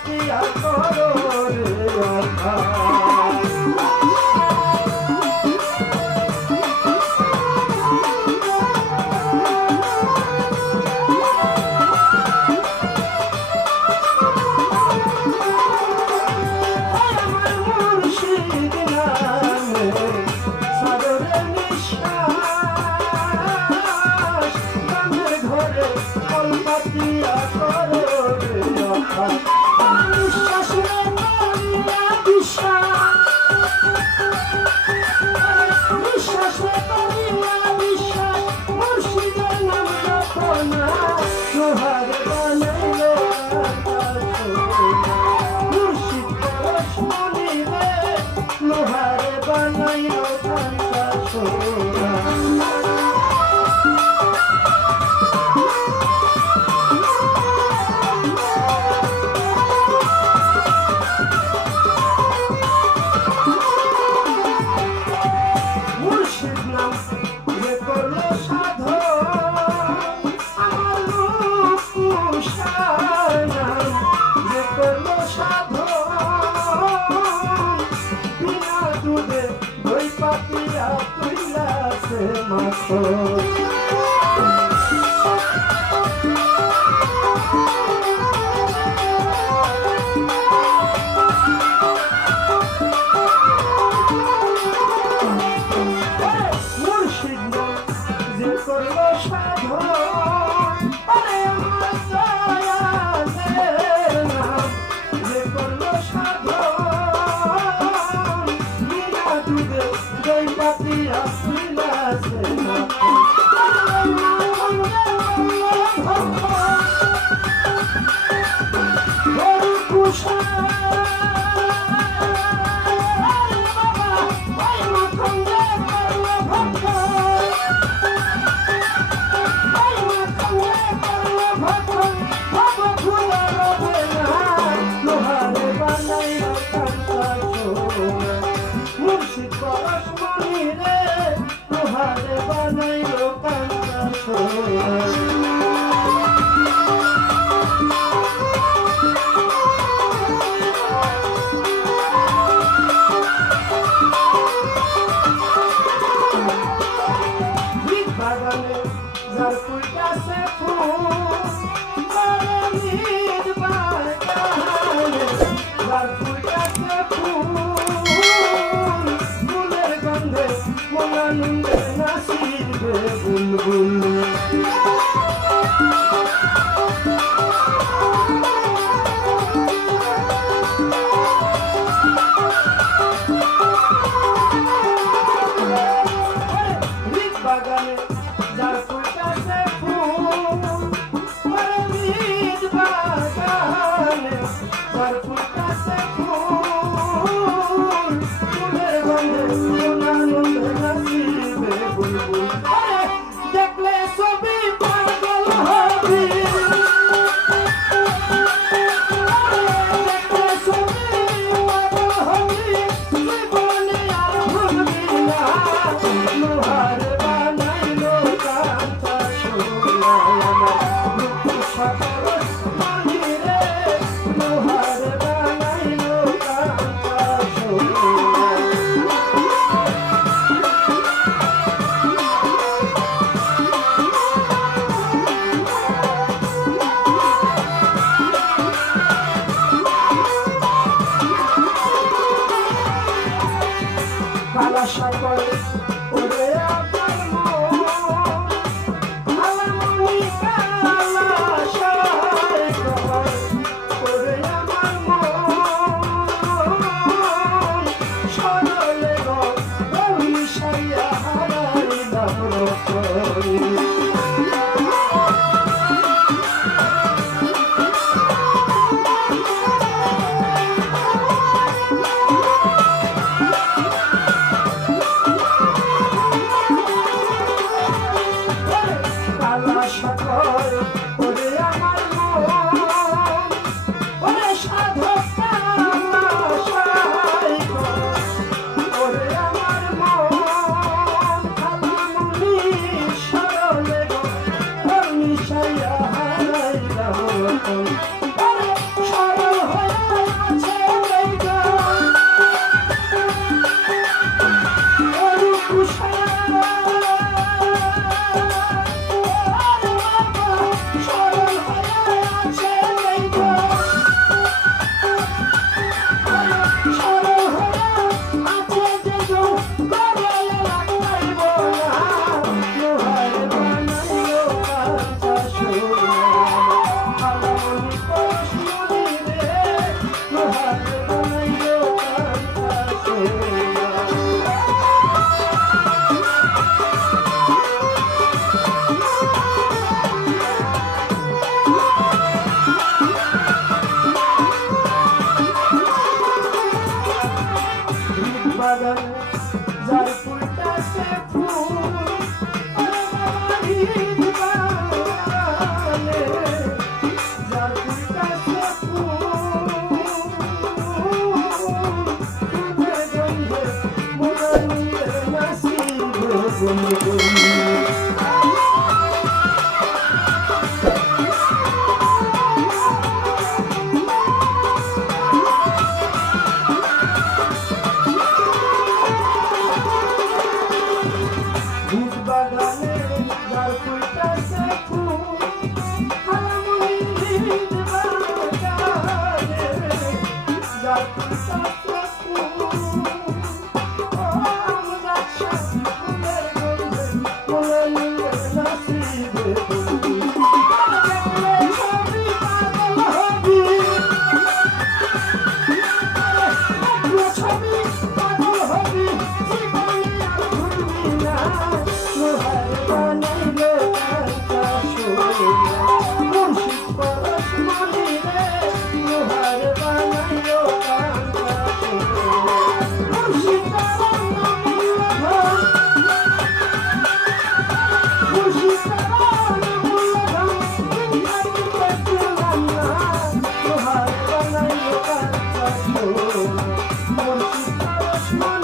কলপাতিয়া করো? my soul. মুর্শিদ খেলা সকলে ওরে লালসা কর। ওরে আমার Música money.